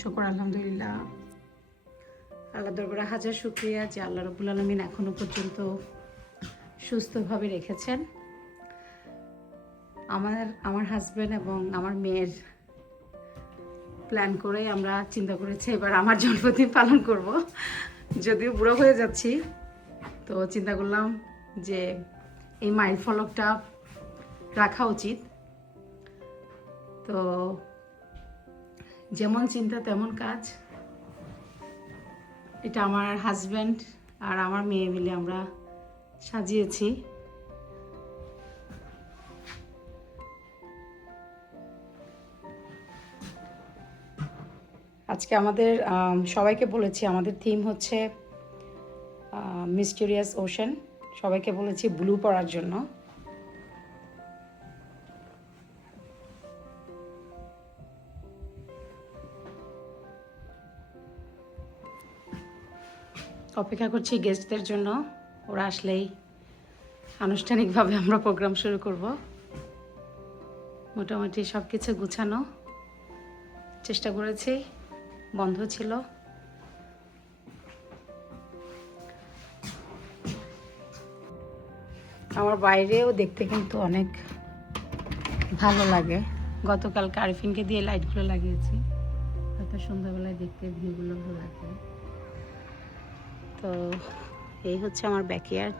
শুকর আলহামদুলিল্লাহ, আল্লাহ দরবারে হাজার শুকরিয়া যে আল্লাহ রাব্বুল আলামিন এখনো পর্যন্ত সুস্থভাবে রেখেছেন। আমার হাজব্যান্ড এবং আমার মেয়ের প্ল্যান করে আমরা চিন্তা করেছি এবার আমার জন্মদিন পালন করব। যদিও বুড়ো হয়ে যাচ্ছি, তো চিন্তা করলাম যে এই মাইল ফলকটা রাখা উচিত। তো যেমন চিন্তা তেমন কাজ। এটা আমার হাজব্যান্ড আর আমার মেয়ে মিলে আমরা সাজিয়েছি। আজকে আমাদের সবাইকে বলেছি আমাদের থিম হচ্ছে মিস্টেরিয়াস ওশেন। সবাইকে বলেছি ব্লু পরার জন্য। অপেক্ষা করছি গেস্টদের জন্য, ওরা আসলেই আনুষ্ঠানিকভাবে আমরা প্রোগ্রাম শুরু করব। মোটামুটি সব কিছু গুছানো চেষ্টা করেছি, বন্ধ ছিল। আমার বাইরেও দেখতে কিন্তু অনেক ভালো লাগে। গতকালকে আরিফিনকে দিয়ে লাইটগুলো লাগিয়েছি, হয়তো সন্ধ্যাবেলায় দেখতে ভিউগুলো ভালো লাগবে। তো এই হচ্ছে আমার backyard.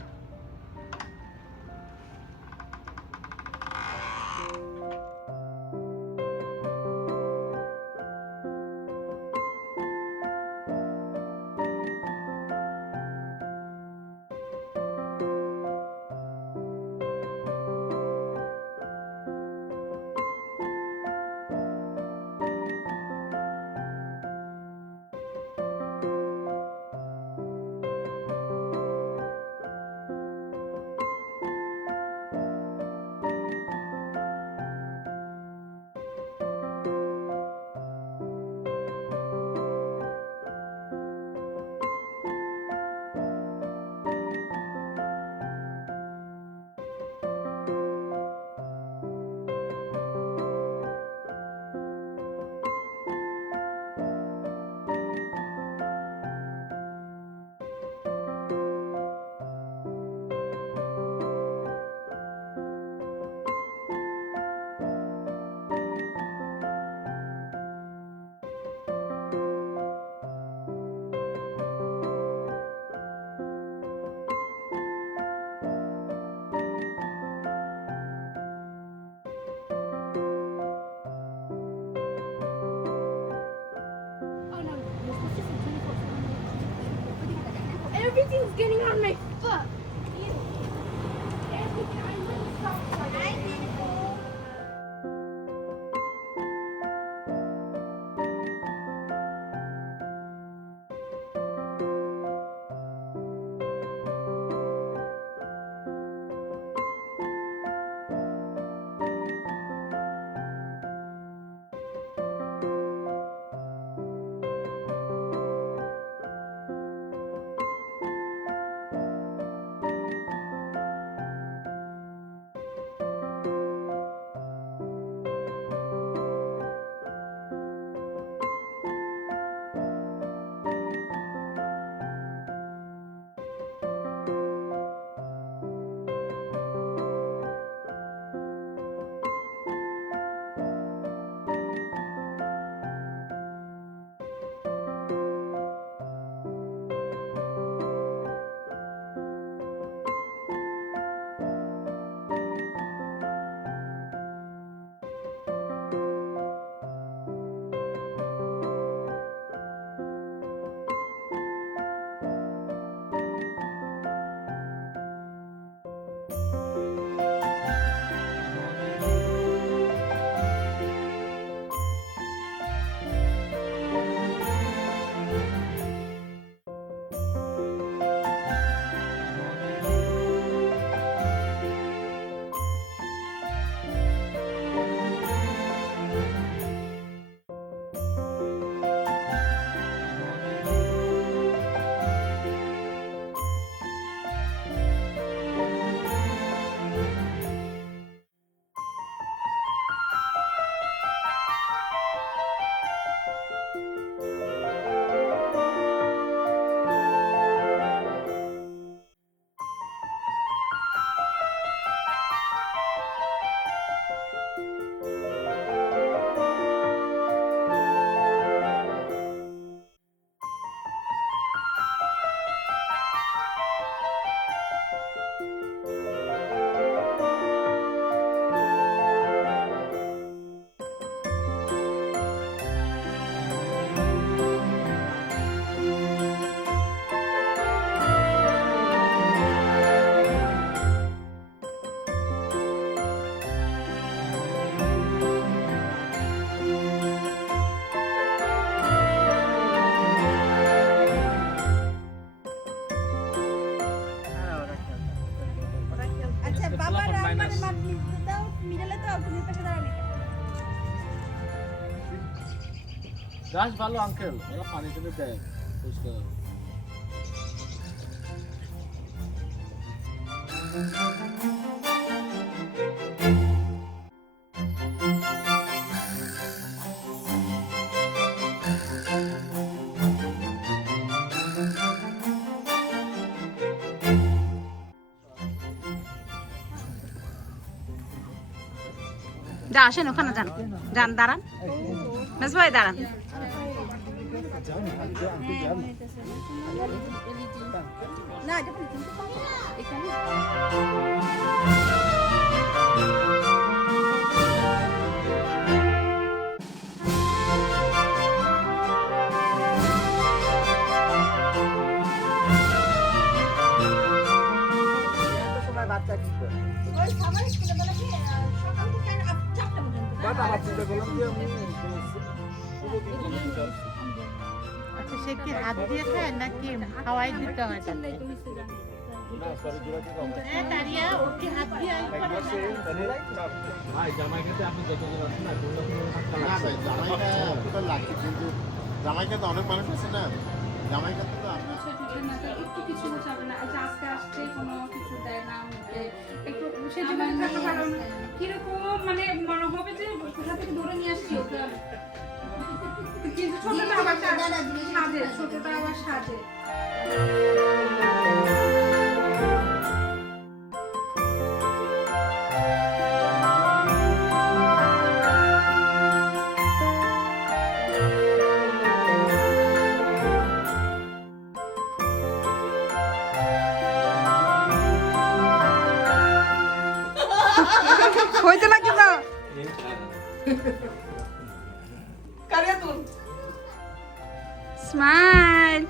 Everything's getting on my foot. Everything. I'm really sorry. গাছ ভালো আঙ্কেল, ওরা পানি টানি দেয় পরিষ্কার। যা আসেন ওখানে যান, যান দাঁড়ান মেস ভাই দাঁড়ান। আচ্ছা সে কি হাত দিয়ে খায় নাকি খাওয়াই দিতে হয়? দাঁড়িয়ে ও কি হাত দিয়ে জামাইকা তো অনেক মানুষ আছে না, জামাইকা তো একটু কিছু যাবে না, আজকে আসছে কোনো কিছু দেয় না আমাকে, একটু সেজন্য কিরকম মানে মনে হবে যে কোথা থেকে ধরে নিয়ে আসছি ওকে, কিন্তু ছোটটা আবার সাজে, ছোটটা আবার সাজে। হইতে লাগছে না স্মাইল।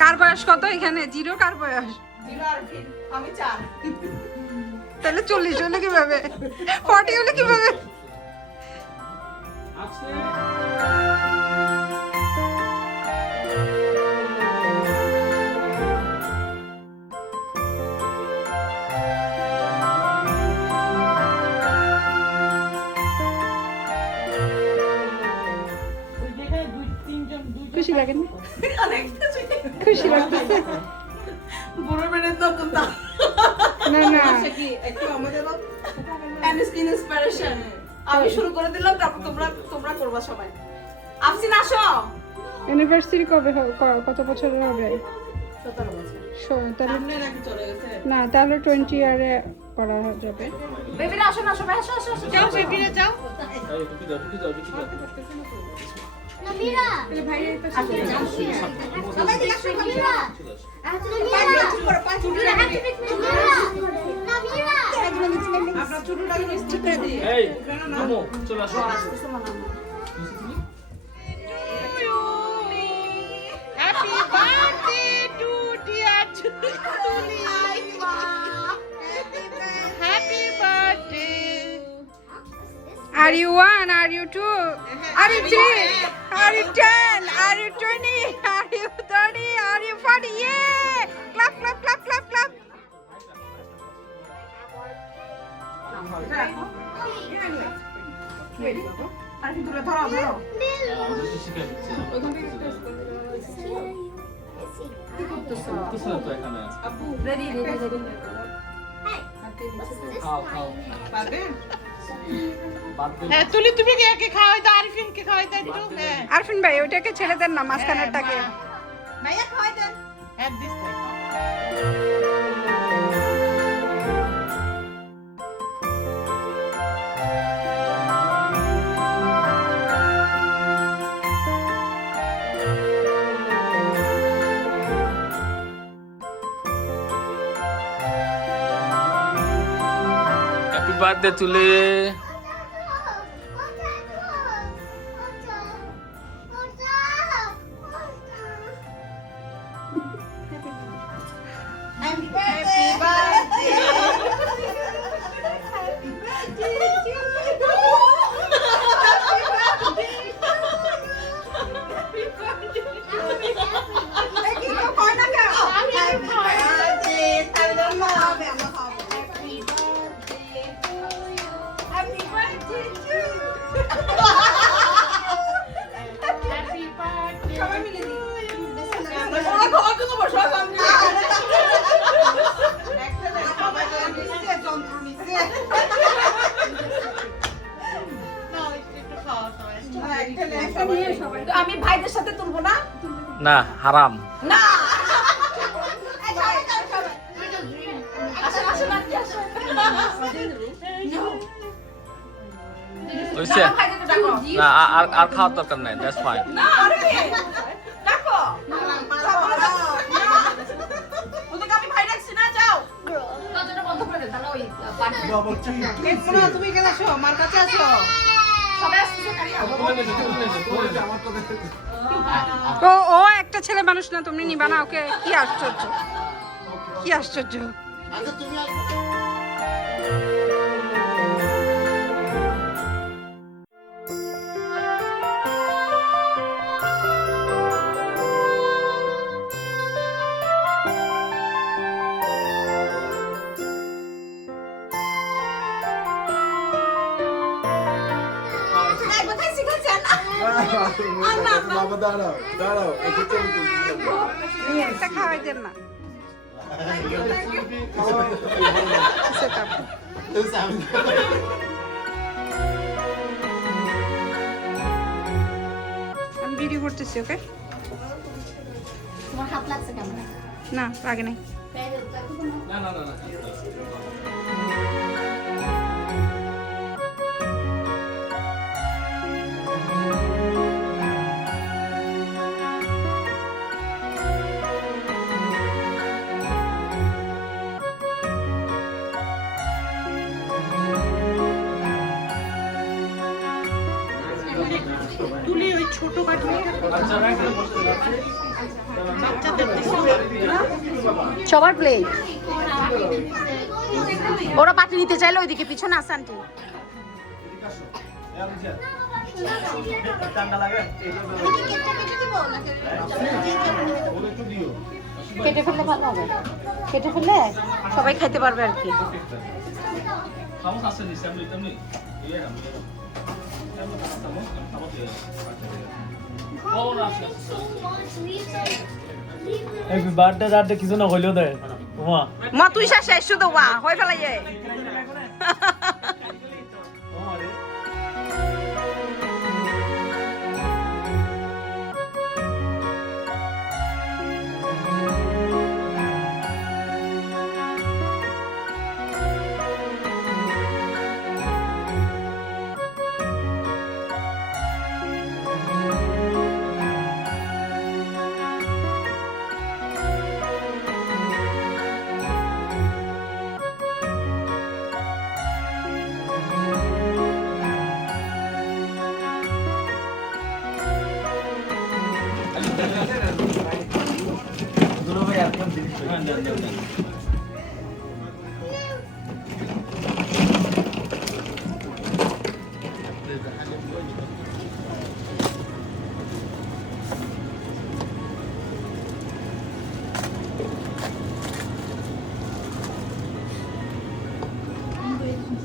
কার বয়স কত এখানে? জিরো। কার বয়স? আমি 4। তাহলে 40 হলে কিভাবে? 40 হলে কিভাবে? খুশি লাগে না? খুশি লাগতেছে বুড়ো মেয়েদের তো কোনটা না না কি একটু আমাদের ইন্সপিরেশন আমি শুরু করে দিলাম, তারপর তোমরা করবা সবাই। আফসিন আসো। ইউনিভার্সিটি কবে কত বছরের হবে? 17 বছর। তাহলে সামনে নাকি চলে গেছে? না, তাহলে 20 ইয়ারে করা যাবে। বেবিরা আসো না, সবাই আসো আসো আসো। যাও বেবিরা যাও। এই ঢুকে যাও, ঢুকে যাও, ঢুকে যাও। নামিরা ভাই এই পাশে সবাই দিকে আসো। নামিরা নামিরা চুপ করো, পা চুপ করে নামিরা আপনার চুলটাকে মিস্টেক করে দিই। এই থামো, চলে আসো। হ্যাপি বার্থডে টু ডিয়ার তুলি। Happy birthday. Are you 1? Are you 2? Are you 3? Are you 10? Are you 20? Are you 30? Are you 40? Yeah! Clap, clap, clap, clap, clap. আর কি ধরো ধরো ধরো। আমাদের তো শিখে দিচ্ছে। করতেছ না তো এখানে। আপু রেডি রেডি রেডি। খাও খাও। পারবে? বার্থডে তুলি তুমি কে খাওয়াই দাও? আরিফিনকে খাওয়াই দাও একটু। আরিফিন ভাই ওটাকে ছেড়ে দেন না, মাঝখানেরটাকে। ভাইয়া খাওয়াই দেন। হ্যাঁ দিস। হ্যাপি বার্থডে তুলে। Happy একটা নিয়ে সবাই তো আমি ভাইদের সাথে তুলবো না? না হারাম না। এই সবাই। আসেন, আসেন, আন্টি, আসেন। হইছে ডাকো, ভাইদেরকে ডাকো। না আর খাওয়ার দরকার নাই দ্যাটস ফাইন না, আরে কি? ডাকো। ওদিকে আমি ভাই ডাকছি না, যাও। দরজাটা বন্ধ করে দে, তাহলে ওই তুমি এখানে আসো, আমার কাছে আসো। সবাই আসতেছে, কারিয়া। ও একটা ছেলে মানুষ না, তুমি নিবা না ওকে? কি আশ্চর্য, কি আশ্চর্য। আচ্ছা তুমি আসবে। এই, কোথায় শিখেছেন? বাবা দাঁড়াও দাঁড়াও একটু চলে একটা খাওয়াই দেন না। আমি ভিডিও করতেছি, ওকে? তোমার হাত লাগছে কেমন? না, লাগে নাই। না না না না তুলি ওই ছোট বাটিটা সবার প্লেট। ওরা বাটি নিতে চাইলে ওইদিকে পিছনে আছে আন্টি। কেটে ফেললে ভালো হবে, কেটে ফেললে সবাই খাইতে পারবে আর কি। Kamu kasih di sini temen. Iya kan. Kamu Oh, rasa. Happy birthday রাতে কিছু না হইলেও দেয় ওমা মা তুই শেষ শুধু ওয়া হয়ে ফেলাইয়ে।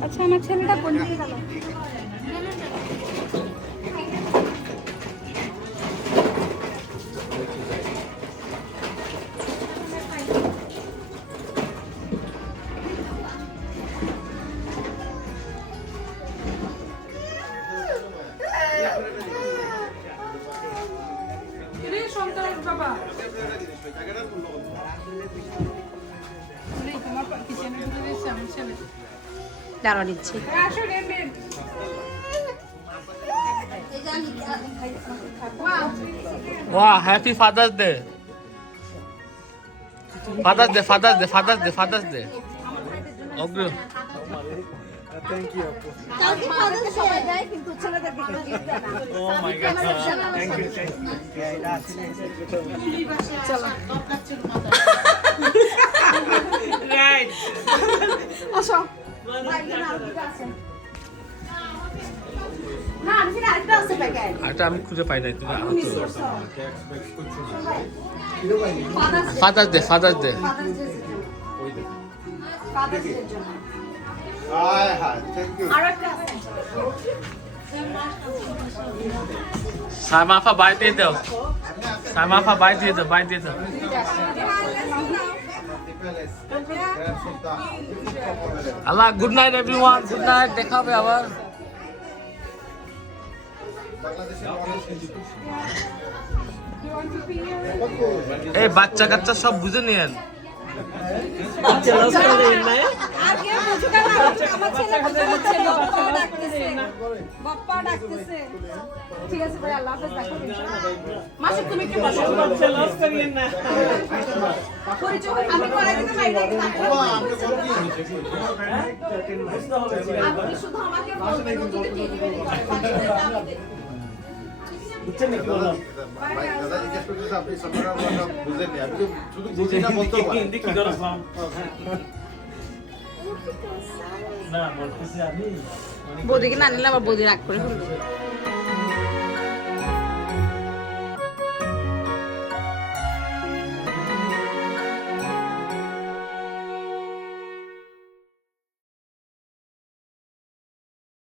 আচ্ছা, আমার ছেলেটা কোন দিকে গেল? রে সন্তান বাবা, দাঁড়া দিচ্ছি। Wah, happy Father's Day. Father's Day, Father's Day, Father's Day, Father's Day. Okay. Thank you কালকে ফাদার্স সবাই যায় কিন্তু ছেলেদেরকে কেউ গিফট দেয় না। Oh my god thank you চলো। রাইট আসো। ভাই এখানে আরো দুটো আছে। না, এখানে আরেকটা আছে প্যাকেট। আরেকটা আমি খুঁজে পাই নাই তুমি আরো তো father's Father's Day, Father's Day. Father's day জন্য। হাই হাই থ্যাংক ইউ আরেকটা আছে। Sama apa baik itu? Sama apa baik itu? Baik itu. Allah, good night everyone. Good night. দেখা হবে আবার। এই বাচ্চা কাচ্চা সব বুঝে নিয়েন। আর কেউ বুঝুক না, আমার ছেলে বুঝে নিচ্ছে, বাপ্পা ডাকতেছে, বাপ্পা ডাকতেছে। ঠিক আছে ভাই, আল্লাহ হাফেজ, দেখা হবে ইনশাআল্লাহ। মাসে তুমি কি বসো? পরিচয় আমি করাই দিতে পারি না, আপনি শুধু আমাকে বলবেন যদি ডেলিভারি করে বাকিটা আমি দেব। বুঝছেন নাকি বললাম ভাই দাদা জিজ্ঞেস করতেছে আপনি সরকার বুঝলেন আপনি শুধু বুঝি না বলতে পারেন হিন্দি কি করছ না বলতেছি আমি বৌদিকে না নিলে আবার বৌদি রাগ করে ফেলবে।